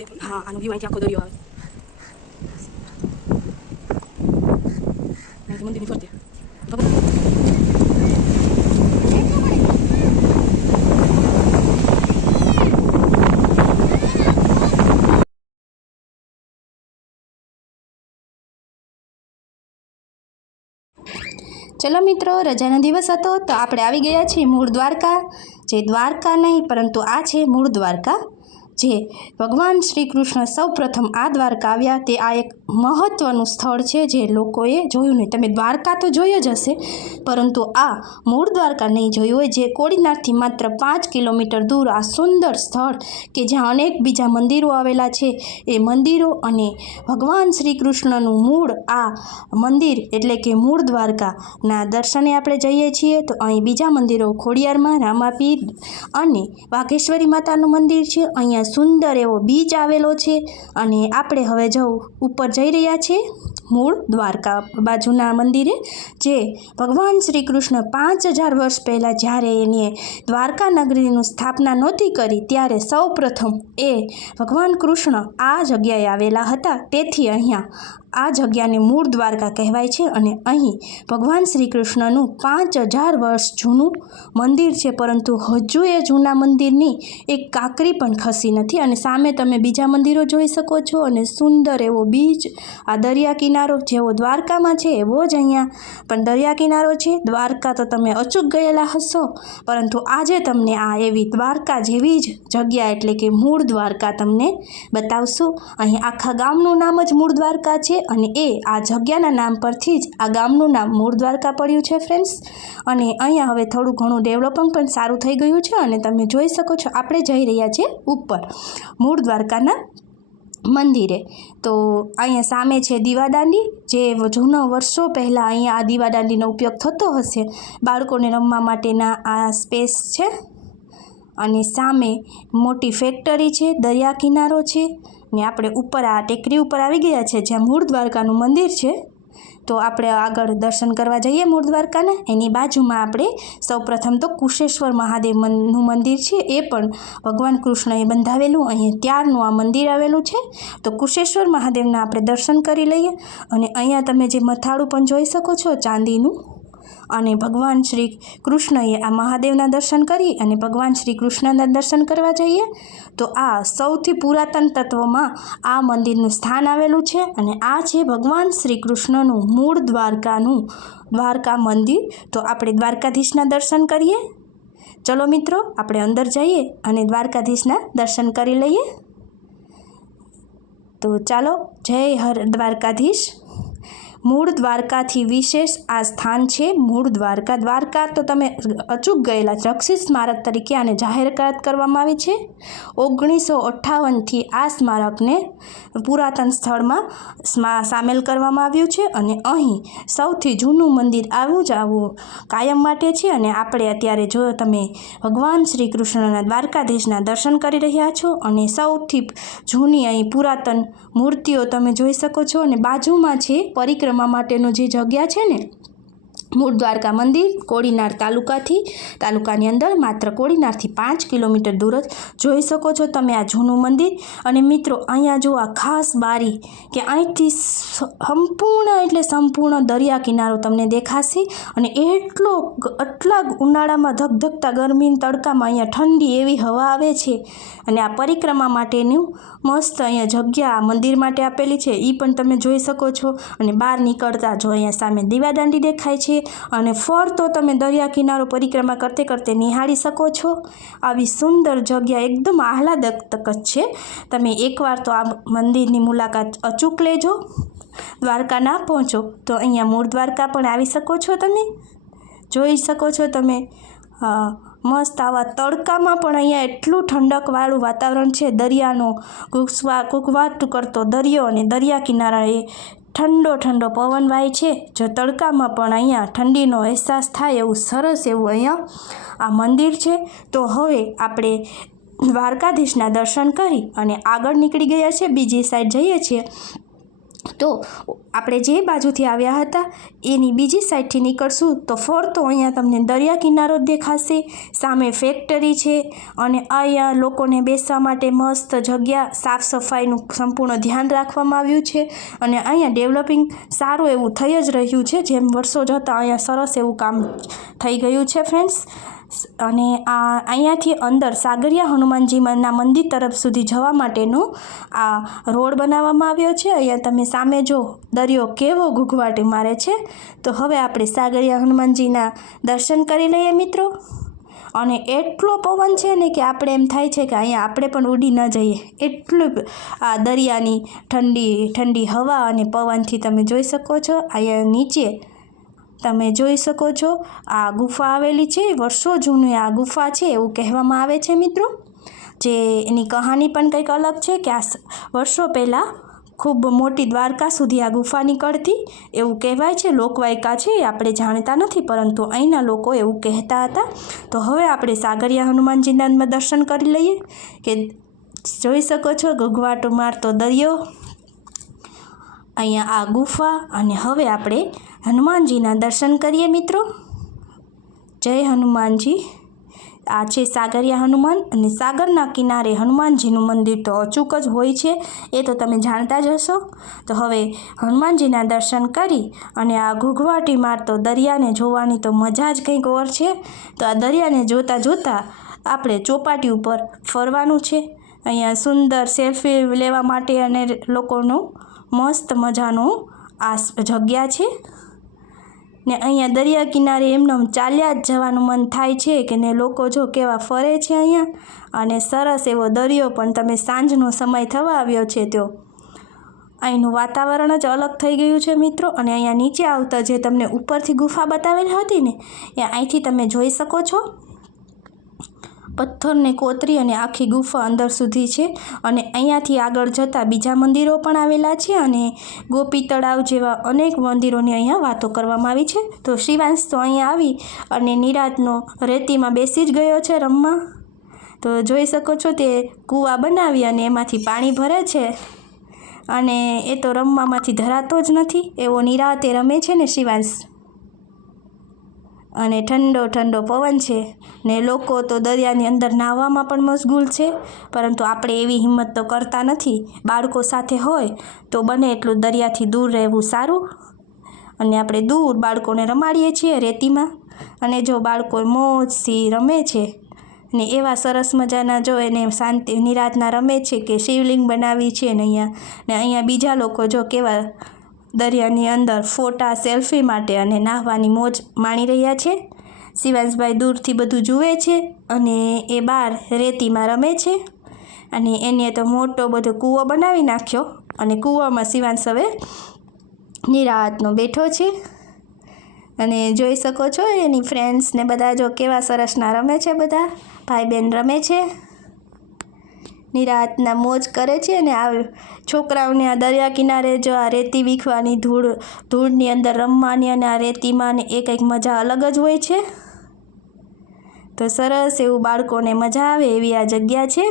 હા આનો વ્યૂ આખો દરિયો આવે મંદિરની ફરતે ચલો મિત્રો, રજાનો દિવસ હતો તો આપણે આવી ગયા છીએ મૂળ દ્વારકા. જે દ્વારકા નહીં, પરંતુ આ છે મૂળ દ્વારકા. જે ભગવાન શ્રી કૃષ્ણ સૌ પ્રથમ આ દ્વારકા આવ્યા, તે આ એક મહત્ત્વનું સ્થળ છે જે લોકોએ જોયું નહીં. તમે દ્વારકા તો જોઈ જ હશે, પરંતુ આ મૂળ દ્વારકા નહીં જોયું હોય, જે કોડીનારથી માત્ર પાંચ કિલોમીટર દૂર આ સુંદર સ્થળ કે જ્યાં અનેક બીજા મંદિરો આવેલા છે, એ મંદિરો અને ભગવાન શ્રી કૃષ્ણનું મૂળ આ મંદિર એટલે કે મૂળ દ્વારકાના દર્શને આપણે જઈએ છીએ. તો અહીં બીજા મંદિરો ખોડિયારમાં રામાપીર અને વાઘેશ્વરી માતાનું મંદિર છે. અહીંયા સુંદર એવો બીચ આવેલો છે અને આપણે હવે જવું ઉપર જઈ રહ્યા છીએ મૂળ દ્વારકા બાજુના મંદિરે, જે ભગવાન શ્રી કૃષ્ણ પાંચ હજાર વર્ષ પહેલાં જ્યારે એને દ્વારકા નગરીનું સ્થાપના નહોતી કરી, ત્યારે સૌ પ્રથમ એ ભગવાન કૃષ્ણ આ જગ્યાએ આવેલા હતા. તેથી અહીંયા આ જગ્યાને મૂળ દ્વારકા કહેવાય છે અને અહીં ભગવાન શ્રી કૃષ્ણનું પાંચ હજાર વર્ષ જૂનું મંદિર છે, પરંતુ હજુ એ જૂના મંદિરની એક કાંકરી પણ ખસી નથી અને સામે તમે બીજા મંદિરો જોઈ શકો છો અને સુંદર એવો બીચ, આ દરિયા કિનારો જેવો દ્વારકામાં છે, એવો જ અહીંયા પણ દરિયા કિનારો છે. દ્વારકા તો તમે અચૂક ગયેલા હશો, પરંતુ આજે તમને આ એવી દ્વારકા જેવી જ જગ્યા એટલે કે મૂળ દ્વારકા તમને બતાવશું. અહીં આખા ગામનું નામ જ મૂળ દ્વારકા છે અને એ આ જગ્યાના નામ પરથી જ આ ગામનું નામ મૂળ દ્વારકા પડ્યું છે ફ્રેન્ડ્સ અને અહીંયા હવે થોડું ઘણું ડેવલપમેન્ટ પણ સારું થઈ ગયું છે અને તમે જોઈ શકો છો, આપણે જઈ રહ્યા છીએ ઉપર મૂળ દ્વારકાના મંદિરે. તો અહીંયા સામે છે દીવાદાંડી, જે જૂના વર્ષો પહેલાં અહીંયા આ દીવાદાંડીનો ઉપયોગ થતો હશે, બાળકોને રમવા માટેના આ સ્પેસ છે. અને સામે મોટી ફેક્ટરી છે, દરિયા કિનારો છે. ને આપણે ઉપર આ ટેકરી ઉપર આવી ગયા છે, જ્યાં મૂળ દ્વારકાનું મંદિર છે, તો આપણે આગળ દર્શન કરવા જઈએ મૂળ દ્વારકાના. એની બાજુમાં આપણે સૌપ્રથમ તો કુશેશ્વર મહાદેવનું મંદિર છે, એ પણ ભગવાન કૃષ્ણએ બંધાવેલું. અહીં ત્યારનું આ મંદિર આવેલું છે, તો કુશેશ્વર મહાદેવના આપણે દર્શન કરી લઈએ. અને અહીંયા તમે જે મથાળું પણ જોઈ શકો છો, ચાંદીનું અને ભગવાન શ્રી કૃષ્ણએ આ મહાદેવના દર્શન કરી અને ભગવાન શ્રી કૃષ્ણના દર્શન કરવા જઈએ, તો આ સૌથી પુરાતન તત્વમાં આ મંદિરનું સ્થાન આવેલું છે અને આ છે ભગવાન શ્રી કૃષ્ણનું મૂળ દ્વારકાનું દ્વારકા મંદિર. તો આપણે દ્વારકાધીશના દર્શન કરીએ. ચલો મિત્રો, આપણે અંદર જઈએ અને દ્વારકાધીશના દર્શન કરી લઈએ. તો ચાલો, જય હર દ્વારકાધીશ. મૂળ દ્વારકાથી વિશેષ આ સ્થાન છે. મૂળ દ્વારકા દ્વારકા તો તમે અચૂક ગયેલા રક્ષિત સ્મારક તરીકે આને જાહેરાત કરવામાં આવી છે. ઓગણીસો અઠ્ઠાવનથી આ સ્મારકને પુરાતન સ્થળમાં સ્મા, સામેલ કરવામાં આવ્યું છે અને અહીં સૌથી જૂનું મંદિર આવું જ આવું કાયમ માટે છે અને આપણે અત્યારે જો તમે ભગવાન શ્રી કૃષ્ણના દ્વારકાધીશના દર્શન કરી રહ્યા છો અને સૌથી જૂની અહીં પુરાતન મૂર્તિઓ તમે જોઈ શકો છો અને બાજુમાં છે પરિક્રમા માટેનું જે જગ્યા છે ને મૂળ દ્વારકા મંદિર, કોડીનાર તાલુકાથી, તાલુકાની અંદર માત્ર કોડીનારથી પાંચ કિલોમીટર દૂર જ જોઈ શકો છો તમે આ જૂનું મંદિર. અને મિત્રો, અહીંયા જો આ ખાસ બારી કે અહીંથી સંપૂર્ણ એટલે સંપૂર્ણ દરિયા કિનારો તમને દેખાશે અને એટલો આટલા ઉનાળામાં ધગધગતા ગરમી તડકામાં અહીંયા ઠંડી એવી હવા આવે છે અને આ પરિક્રમા માટેનું મસ્ત અહીંયા જગ્યા મંદિર માટે આપેલી છે. એ પણ તમે જોઈ શકો છો અને બહાર નીકળતા જો અહીંયા સામે દીવાદાંડી દેખાય છે. અને ફરતો તમે દરિયા કિનારો પરિક્રમા કરતે કરતે નિહાળી શકો છો. આવી સુંદર જગ્યા એકદમ આહલાદક જ છે. તમે એકવાર તો આ મંદિરની મુલાકાત અચૂક લેજો. દ્વારકા ના પહોંચો. તો અહીંયા મૂળ દ્વારકા પણ આવી શકો છો તમે. જોઈ શકો છો તમે. મસ્ત આવા તડકામાં પણ અહીંયા એટલું ઠંડકવાળું વાતાવરણ છે. દરિયાનો કુકવા, કુકવાટ કરતો દરિયો અને દરિયા કિનારાએ ઠંડો ઠંડો પવન વાય છે. જો તડકામાં પણ અહીંયા ઠંડીનો અહેસાસ થાય એવું સરસ એવું અહીંયા આ મંદિર છે. તો હવે આપણે દ્વારકાધીશના દર્શન કરી અને આગળ નીકળી ગયા છે. બીજી સાઈડ જઈએ છીએ. તો આપણે જે બાજુથી આવ્યા હતા, એની બીજી સાઈડથી નીકળશું તો ફરતો અહીંયા તમને દરિયા કિનારો દેખાશે. સામે ફેક્ટરી છે અને અહીંયા લોકોને બેસવા માટે મસ્ત જગ્યા, સાફ સફાઈનું સંપૂર્ણ ધ્યાન રાખવામાં આવ્યું છે અને અહીંયા ડેવલપિંગ સારું એવું થઈ જ રહ્યું છે. જેમ વર્ષો જતાં અહીંયા સરસ એવું કામ થઈ ગયું છે ફ્રેન્ડ્સ અને આ અહીંયાથી અંદર સાગરિયા હનુમાનજીના મંદિર તરફ સુધી જવા માટેનો આ રોડ બનાવવામાં આવ્યો છે. અહીંયા તમે સામે જો દરિયો કેવો ઘૂઘવાટી મારે છે. તો હવે આપણે સાગરિયા હનુમાનજીના દર્શન કરી લઈએ મિત્રો. અને એટલો પવન છે ને કે આપણે એમ થાય છે કે અહીંયા આપણે પણ ઉડી ન જઈએ. એટલું આ દરિયાની ઠંડી ઠંડી હવા અને પવનથી તમે જોઈ શકો છો. અહીંયા નીચે તમે જોઈ શકો છો, આ ગુફા આવેલી છે, વર્ષો જૂની આ ગુફા છે, એવું કહેવામાં આવે છે મિત્રો. જે એની કહાની પણ કંઈક અલગ છે કે આ વર્ષો પહેલાં ખૂબ મોટી દ્વારકા સુધી આ ગુફા નીકળતી. એવું કહેવાય છે, લોકવાયકા છે, એ આપણે જાણતા નથી, પરંતુ અહીંના લોકો એવું કહેતા હતા. તો હવે આપણે સાગરિયા હનુમાનજીના દર્શન કરી લઈએ કે જોઈ શકો છો ગુગવાટો મારતો દરિયો. અહીંયા આ ગુફા અને હવે આપણે હનુમાનજીના દર્શન કરીએ મિત્રો. જય હનુમાનજી. આ છે સાગરિયા હનુમાન અને સાગરના કિનારે હનુમાનજીનું મંદિર તો અચૂક જ હોય છે, એ તો તમે જાણતા જ હશો. તો હવે હનુમાનજીના દર્શન કરી અને આ ઘૂઘવાટી મારતો દરિયાને જોવાની તો મજા જ કંઈક ઓર છે. તો આ દરિયાને જોતાં જોતાં આપણે ચોપાટી ઉપર ફરવાનું છે. અહીંયા સુંદર સેલ્ફી લેવા માટે અને લોકોનું મસ્ત મજાનું આ જગ્યા છે. ને અહીંયા દરિયા કિનારે એમને ચાલ્યા જ જવાનું મન થાય છે કે ને લોકો જો કેવા ફરે છે અહીંયા. અને સરસ એવો દરિયો પણ તમે સાંજનો સમય થવા આવ્યો છે તો અહીંનું વાતાવરણ જ અલગ થઈ ગયું છે મિત્રો. અને અહીંયા નીચે આવતા જે તમને ઉપરથી ગુફા બતાવેલી હતી ને, એ અહીંથી તમે જોઈ શકો છો. પથ્થરને કોતરી અને આખી ગુફા અંદર સુધી છે અને અહીંયાથી આગળ જતાં બીજા મંદિરો પણ આવેલા છે અને ગોપી તળાવ જેવા અનેક મંદિરોની અહીંયા વાતો કરવામાં આવી છે. તો શિવાંશ, તો અહીંયા આવી અને નિરાતનો રેતીમાં બેસી જ ગયો છે રમવા. તો જોઈ શકો છો તે કૂવા બનાવી અને એમાંથી પાણી ભરે છે અને એ તો રમવામાંથી ધરાતો જ નથી. એવો નિરાતે રમે છે ને શિવાંશ? અને ઠંડો ઠંડો પવન છે. ને લોકો તો દરિયાની અંદર નાહવામાં પણ મશગુલ છે. પરંતુ આપણે એવી હિંમત તો કરતા નથી. બાળકો સાથે હોય તો બને એટલું દરિયાથી દૂર રહેવું સારું. અને આપણે દૂર બાળકોને રમાડીએ છીએ રેતીમાં. અને જો બાળકો મોજથી રમે છે ને એવા સરસ મજાના જો એને શાંતિ નિરાતના રમે છે કે શિવલિંગ બનાવી છે ને અહીંયા ને અહીંયા બીજા લોકો જો કેવા દરિયાની અંદર ફોટા, સેલ્ફી માટે અને નાહવાની મોજ માણી રહ્યા છે. શિવાંશભાઈ દૂરથી બધું જુએ છે અને એ બહાર રેતીમાં રમે છે. અને એને તો મોટો બધો કૂવો બનાવી નાખ્યો અને કૂવામાં શિવાંશ હવે નિરાતનો બેઠો છે. અને જોઈ શકો છો એની ફ્રેન્ડ્સ ને બધા જો કેવા સરસના રમે છે બધા ભાઈ બહેન રમે છે. નિરાતના મોજ કરે છે અને આ છોકરાઓને આ દરિયા કિનારે જો આ રેતી વીખવાની ધૂળ, ધૂળની અંદર રમવાની અને આ રેતીમાં ને એ કંઈક મજા અલગ જ હોય છે? તો સરસ એવું બાળકોને મજા આવે એવી આ જગ્યા છે?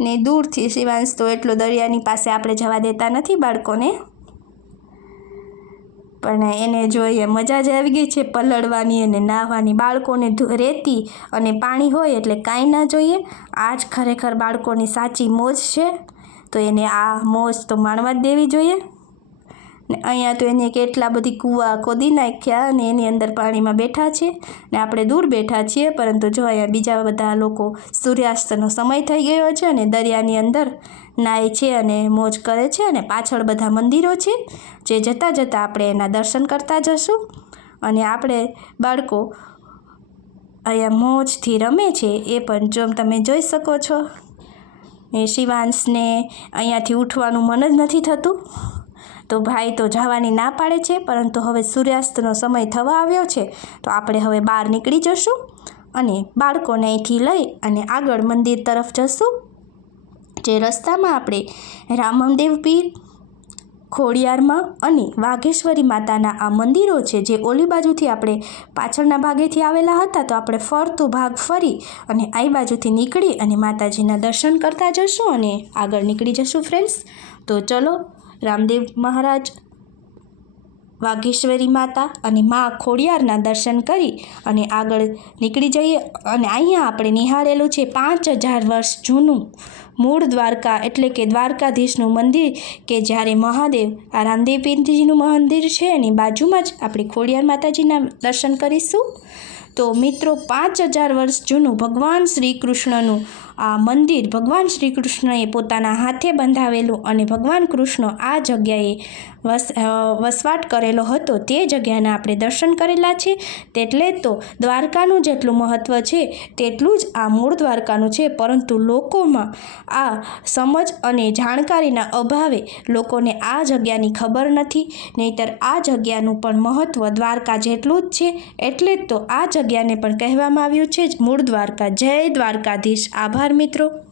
ને દૂરથી શિવાંશ તો એટલો દરિયાની પાસે આપણે જવા દેતા નથી બાળકોને? પણ એને જોઈએ મજા જ આવી ગઈ છે પલળવાની અને નાહવાની. બાળકોને રેતી અને પાણી હોય એટલે કાંઈ ના જોઈએ. આ જ ખરેખર બાળકોની સાચી મોજ છે. તો એને આ મોજ તો માણવા જ દેવી જોઈએ. ને અહીંયા તો એને કેટલા બધી કૂવા ખોદી નાખ્યા અને એની અંદર પાણીમાં બેઠા છે. ને આપણે દૂર બેઠા છીએ, પરંતુ જો અહીંયા બીજા બધા લોકો સૂર્યાસ્તનો સમય થઈ ગયો છે અને દરિયાની અંદર નાય છે અને મોજ કરે છે અને પાછળ બધા મંદિરો છે, જે જતાં જતાં આપણે એના દર્શન કરતા જશું. અને આપણે બાળકો અહીંયા મોજથી રમે છે એ પણ જો તમે જોઈ શકો છો. એ શિવાંશને અહીંયાથી ઉઠવાનું મન જ નથી થતું. તો ભાઈ તો જવાની ના પાડે છે, પરંતુ હવે સૂર્યાસ્તનો સમય થવા આવ્યો છે, તો આપણે હવે બહાર નીકળી જશું અને બાળકોને અહીંથી લઈ અને આગળ મંદિર તરફ જશું. જે રસ્તામાં આપણે રામદેવ પીર, ખોડિયારમાં અને વાઘેશ્વરી માતાના આ મંદિરો છે, જે ઓલી બાજુથી આપણે પાછળના ભાગેથી આવેલા હતા, તો આપણે ફરતો ભાગ ફરી અને આ બાજુથી નીકળી અને માતાજીના દર્શન કરતા જશું અને આગળ નીકળી જશું ફ્રેન્ડ્સ તો ચલો, રામદેવ મહારાજ, વાઘેશ્વરી માતા અને મા ખોડિયારના દર્શન કરી અને આગળ નીકળી જઈએ અને અહીંયા આપણે નિહાળેલું છે પાંચ હજાર વર્ષ જૂનું મૂળ દ્વારકા એટલે કે દ્વારકાધીશનું મંદિર કે જ્યારે મહાદેવ આ રામદેવપીરજીનું મંદિર છે એની બાજુમાં જ આપણે ખોડિયાર માતાજીના દર્શન કરીશું. તો મિત્રો, પાંચ હજાર વર્ષ જૂનું ભગવાન શ્રી કૃષ્ણનું આ મંદિર ભગવાન શ્રી કૃષ્ણએ પોતાના હાથે બંધાવેલું અને ભગવાન કૃષ્ણ આ જગ્યાએ વસ વસવાટ કરેલો હતો. તે જગ્યાના આપણે દર્શન કરેલા છે. તેટલે તો દ્વારકાનું જેટલું મહત્ત્વ છે, તેટલું જ આ મૂળ દ્વારકાનું છે. પરંતુ લોકોમાં આ સમજ અને જાણકારીના અભાવે લોકોને આ જગ્યાની ખબર નથી. નહીંતર આ જગ્યાનું પણ મહત્ત્વ દ્વારકા જેટલું જ છે, એટલે જ તો આ જગ્યાને પણ કહેવામાં આવ્યું છે જ મૂળ દ્વારકા. જય દ્વારકાધીશ. આભાર મિત્રો.